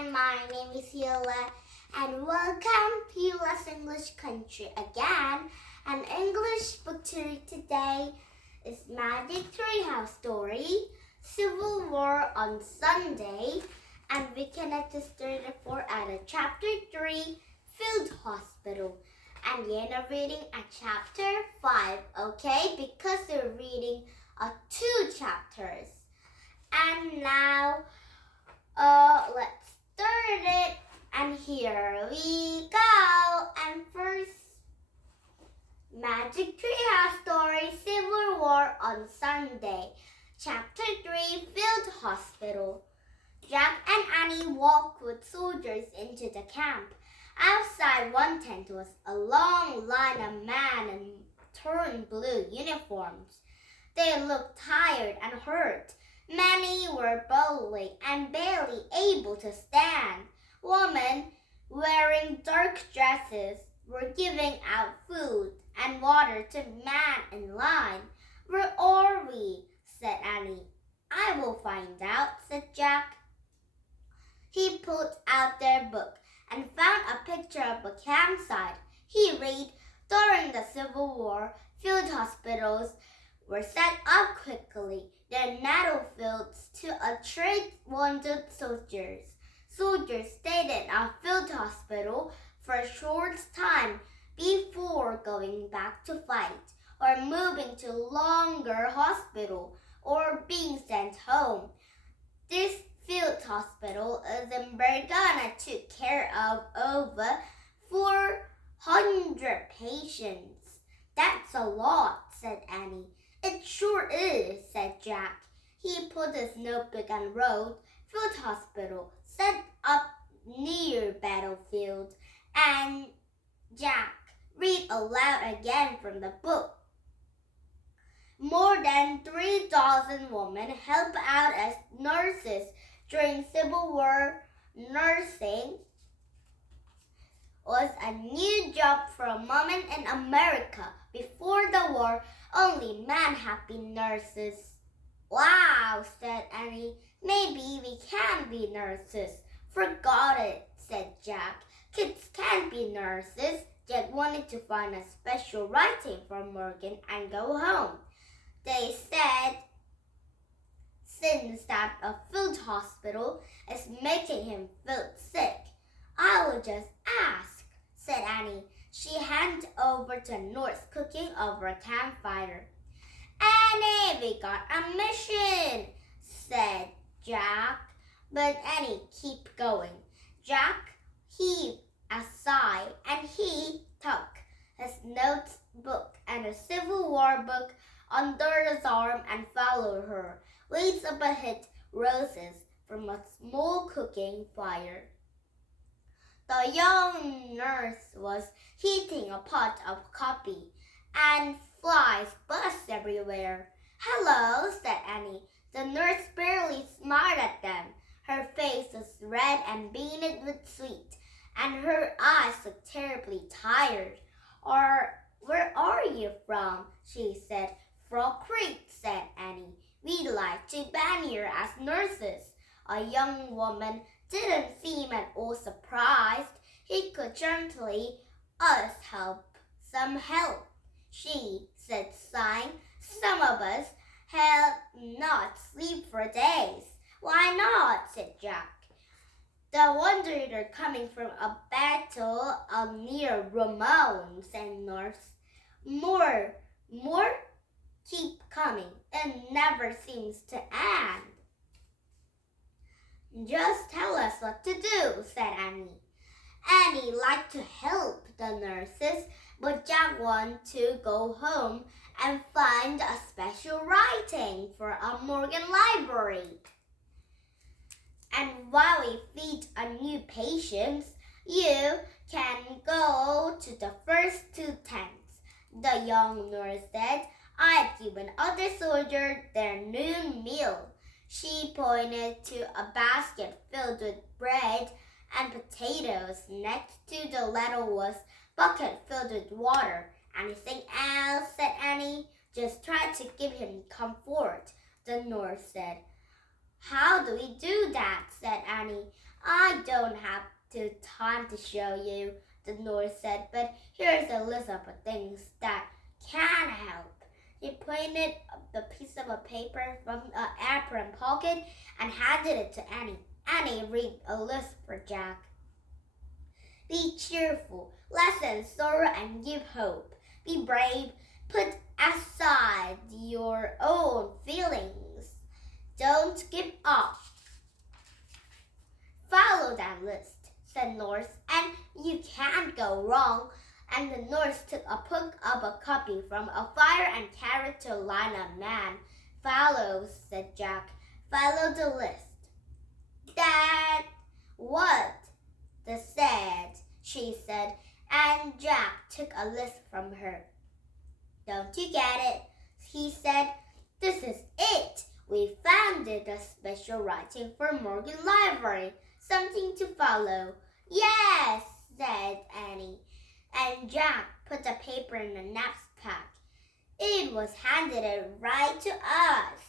everyone, my name is Hila and welcome to Hila's English Country again. An English book to read today is Magic Treehouse Story, Civil War on Sunday, and we connect to story 4 out of Chapter 3, Field Hospital. And we're now reading at Chapter 5, okay? Because we're reading 2 chapters. And now, let's start it. And here we go. And first, Magic Treehouse Story, Civil War on Sunday. Chapter 3, Field Hospital. Jack and Annie walked with soldiers into the camp. Outside one tent was a long line of men in torn blue uniforms. They looked tired and hurt. Many were bowling and barely able to stand. Women wearing dark dresses were giving out food and water to men in line. "Where are we?" said Annie. "I will find out," said Jack. He pulled out their book and found a picture of a campsite. He read, "During the Civil War, field hospitals were set up quickly. Their nettle fields to treat wounded soldiers. Soldiers stayed in a field hospital for a short time before going back to fight, or moving to longer hospital, or being sent home. This field hospital is in Bergana took care of over 400 patients." "That's a lot," said Annie. "It sure is," said Jack. He pulled his notebook and wrote, "Field hospital, set up near battlefield." And Jack read aloud again from the book. "More than 3,000 women help out as nurses during Civil War. Nursing was a new job for women in America. Before the war, only men have been nurses." "Wow," said Annie. "Maybe we can be nurses." "Forgot it," said Jack. "Kids can't be nurses." Jack wanted to find a special writing for Morgan and go home. They said, since that a field hospital is making him feel sick, "I will just ask," said Annie. She handed over to a nurse cooking over a campfire. "Annie, we got a mission," said Jack. But Annie kept going. Jack heaved a sigh and he took his notebook and a Civil War book under his arm and followed her. Waves of hit roses from a small cooking fire. The young nurse was heating a pot of coffee, and flies buzzed everywhere. "Hello," said Annie. The nurse barely smiled at them. Her face was red and beamed with sweat, and her eyes looked terribly tired. "Where are you from?" she said. "Frog Creek," said Annie. "We'd like to be here as nurses." A young woman didn't seem at all surprised. "He could gently us some help," she said, sighing. "Some of us have not sleep for days." "Why not?" said Jack. "The wonder they're coming from a battle near Ramon," said nurse. More keep coming. It never seems to end." "Just tell us what to do," said Annie. Annie liked to help the nurses, but Jack wanted to go home and find a special writing for a Morgan library. "And while we feed a new patient, you can go to the first 2 tents," the young nurse said. "I've given other soldiers their noon meal." She pointed to a basket filled with bread and potatoes. Next to the ladle was a bucket filled with water. "Anything else?" said Annie. "Just try to give him comfort," the nurse said. "How do we do that?" said Annie. I don't have time to show you, the nurse said, but here's a list of things that can help. She pointed the piece of a paper from an apron pocket and handed it to Annie. Annie read a list for Jack. Be cheerful, lessen sorrow and give hope. Be brave, put aside your own feelings. Don't give up. Follow that list, said Norse, and you can't go wrong. And the nurse took up a copy from a fire and carried to Lina Man. Follow, said Jack. Follow the list. That what? The said, she said, and Jack took a list from her. Don't you get it? He said. This is it. We found it, a special writing for Morgan Library. Something to follow. Yes, said Annie. And Jack put the paper in the knapsack. It was handed right to us,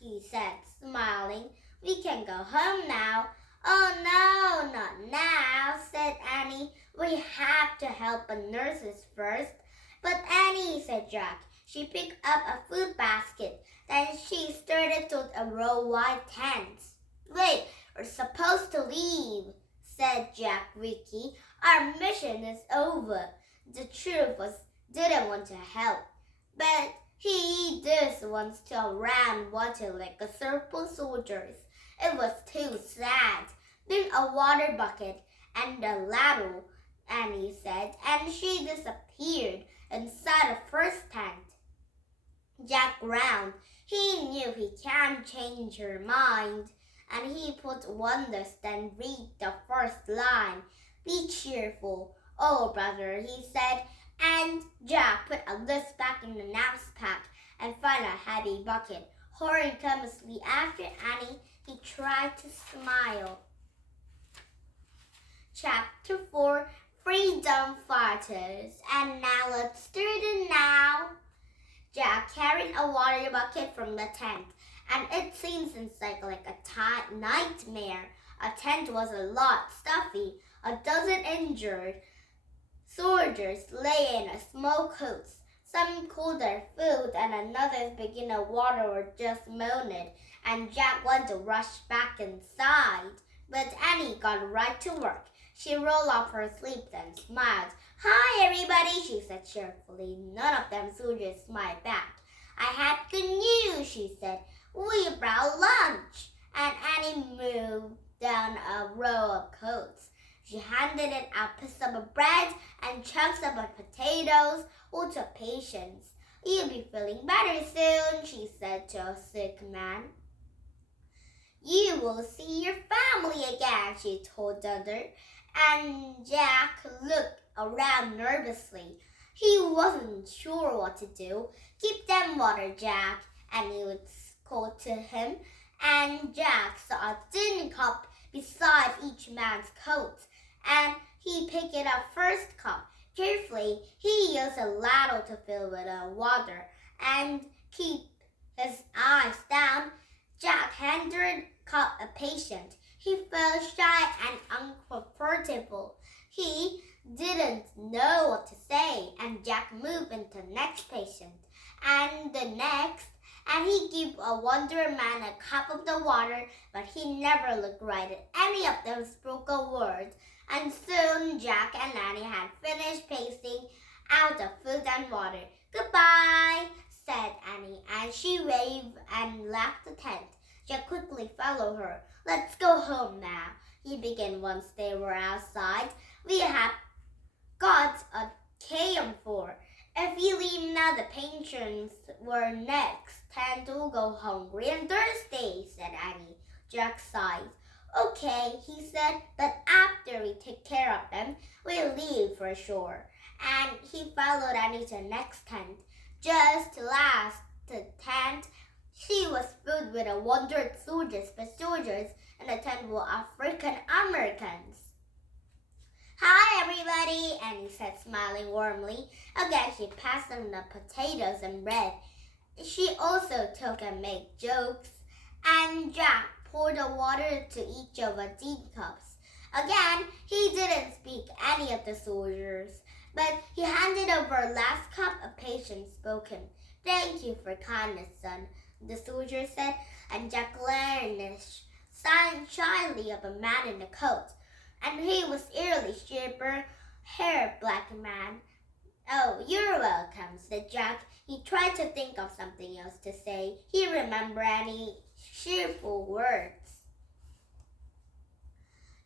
he said, smiling. We can go home now. Oh no, not now, said Annie. We have to help the nurses first. But Annie, said Jack. She picked up a food basket. Then she started to a row of white tents. Wait, we're supposed to leave, said Jack Ricky. Our mission is over. The truth was didn't want to help, but he just wants to around water like a circle soldiers. It was too sad. Bring a water bucket and a ladle, Annie said, and she disappeared inside the first tent. Jack ground. He knew he can't change her mind, and he put wonders, then read the first line. Be cheerful, oh brother, he said, and Jack put a list back in the knapsack and found a heavy bucket. Hurrying carelessly after Annie, he tried to smile. Chapter 4, Freedom Fighters. And now let's do it now. Jack carried a water bucket from the tent, and it seems inside like a nightmare. A tent was a lot stuffy. A dozen injured soldiers lay in smoke coats. Some cooled their food, and another began to water or just moaned, and Jack wanted to rush back inside. But Annie got right to work. She rolled up her sleeves and smiled. Hi, everybody, she said cheerfully. None of them soldiers smiled back. I have good news, she said. We brought lunch. And Annie moved down a row of coats. She handed it a piece of bread and chunks of potatoes. Oh, to patience. You'll be feeling better soon, she said to a sick man. You will see your family again, she told the other. And Jack looked around nervously. He wasn't sure what to do. Keep them water, Jack, Annie would call to him. And Jack saw a thin cup beside each man's coat, and he picked it up first cup. Carefully, he used a ladle to fill with water and keep his eyes down. Jack handed cup a patient. He felt shy and uncomfortable. He didn't know what to say, and Jack moved into the next patient and the next, and he gave a wonder man a cup of the water, but he never looked right at any of them spoke a word. And soon Jack and Annie had finished pasting out the food and water. Goodbye, said Annie, and she waved and left the tent. Jack quickly followed her. Let's go home now, he began once they were outside. We have got a camphor. If you leave now, the patrons were next tent will go hungry and thirsty, said Annie. Jack sighed. Okay, he said, but after we take care of them, we'll leave for shore. And he followed Annie to the next tent. Just last the tent, she was filled with a wondered soldiers, but soldiers in the tent were African Americans. Hi, everybody, Annie said, smiling warmly. Again, she passed them the potatoes and bread. She also took and made jokes, and Jack poured the water to each of the teacups. Again, he didn't speak any of the soldiers, but he handed over a last cup of patience spoken. "Thank you for kindness, son," the soldier said, and Jack Larnish signed shyly of a man in a coat, and he was eerily hair black man. "Oh, you're welcome," said Jack. He tried to think of something else to say. He remembered any cheerful words.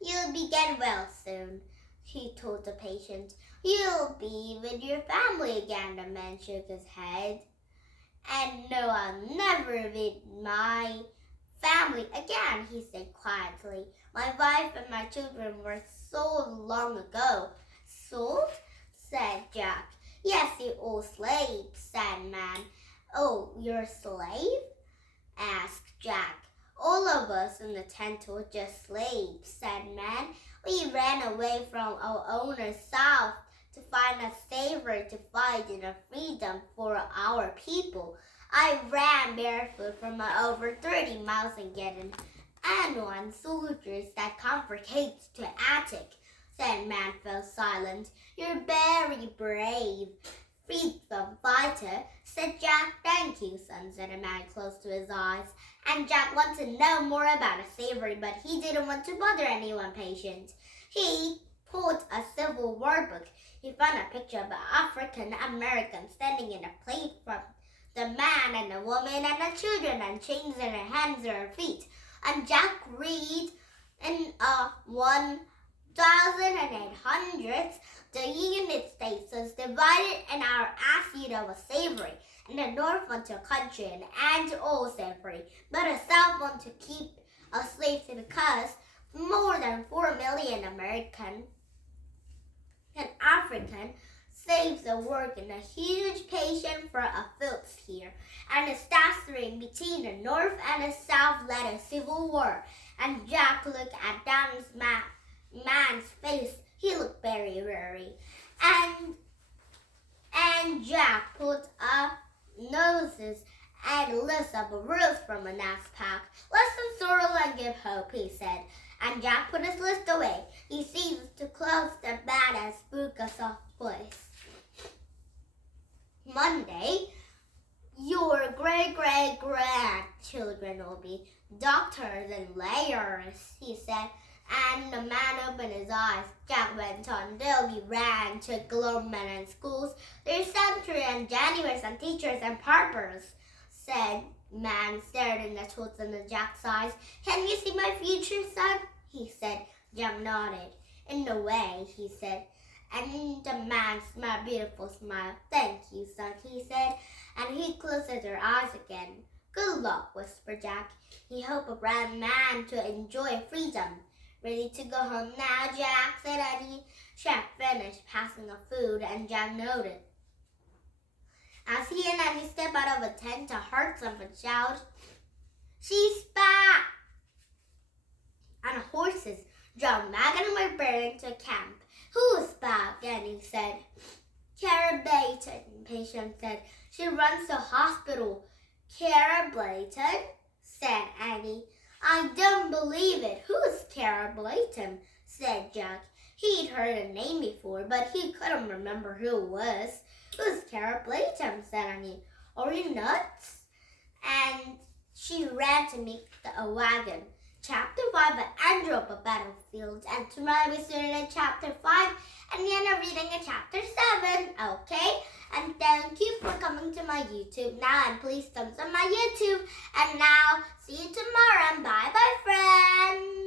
"You'll be getting well soon," he told the patient. "You'll be with your family again," the man shook his head. "And no, I'll never meet my family again," he said quietly. "My wife and my children were sold long ago." "Sold?" said Jack. "Yes, you old slave," said man. "Oh, you're a slave?" asked Jack. "All of us in the tent were just slaves," said man. "We ran away from our owners south to find a savior to fight in a freedom for our people. I ran barefoot for over 30 miles and getting anyone soldiers that come for cakes to attic," said man fell silent. "You're very brave, freedom fighter," said Jack. "Thank you, son," said a man close to his eyes. And Jack wanted to know more about a savior, but he didn't want to bother anyone patient. He pulled a Civil War book. He found a picture of an African American standing in a platform. The man and the woman and the children and chains in their hands and their feet. And Jack read in 1800s, the United States was divided and our Asia was slavery. And the North went to a country and all slavery. But the South wanted to keep us slaves because more than 4 million American and African slaves are working a huge patient for a fields here. And the staggering between the North and the South led a civil war. And Jack looked at Dan's man's face. He looked very weary. And Jack pulled up noses and list of rules from a nice pack. "Listen, sorrow and give hope," he said. And Jack put his list away. He seized to close the bed and spoke a soft voice. "Monday, your great-great-grandchildren will be doctors and lawyers," he said. And the man opened his eyes. Jack went on. "They'll be ranch, government, and schools. There's century and Januaries and teachers and barbers," said man, staring at children in Jack's eyes. "Can you see my future, son?" he said. Jack nodded. "In a way," he said. And the man smiled a beautiful smile. "Thank you, son," he said. And he closed their eyes again. "Good luck," whispered Jack. He hoped a grand man to enjoy freedom. "Ready to go home now, Jack?" said Annie. Jack finished passing the food, and Jack nodded. As he and Annie stepped out of a tent, I heard someone shout, "She's back!" And horses drove Megan and my parents to camp. "Who's back?" Annie said. "Cara Blayton," patient said. "She runs the hospital." "Cara Blayton?" said Annie. "I don't believe it. Who's Cara Blayton?" said Jack. He'd heard the name before, but he couldn't remember who it was. "Who's Cara Blayton?" said Annie. "Are you nuts?" And she ran to meet a wagon. Chapter 5, The End of a Battlefield. And tomorrow we're starting at Chapter 5 and then I'm reading at Chapter 7. Okay? And thank you for coming to my YouTube now. And please thumbs up my YouTube. And now, see you tomorrow. And bye-bye, friends.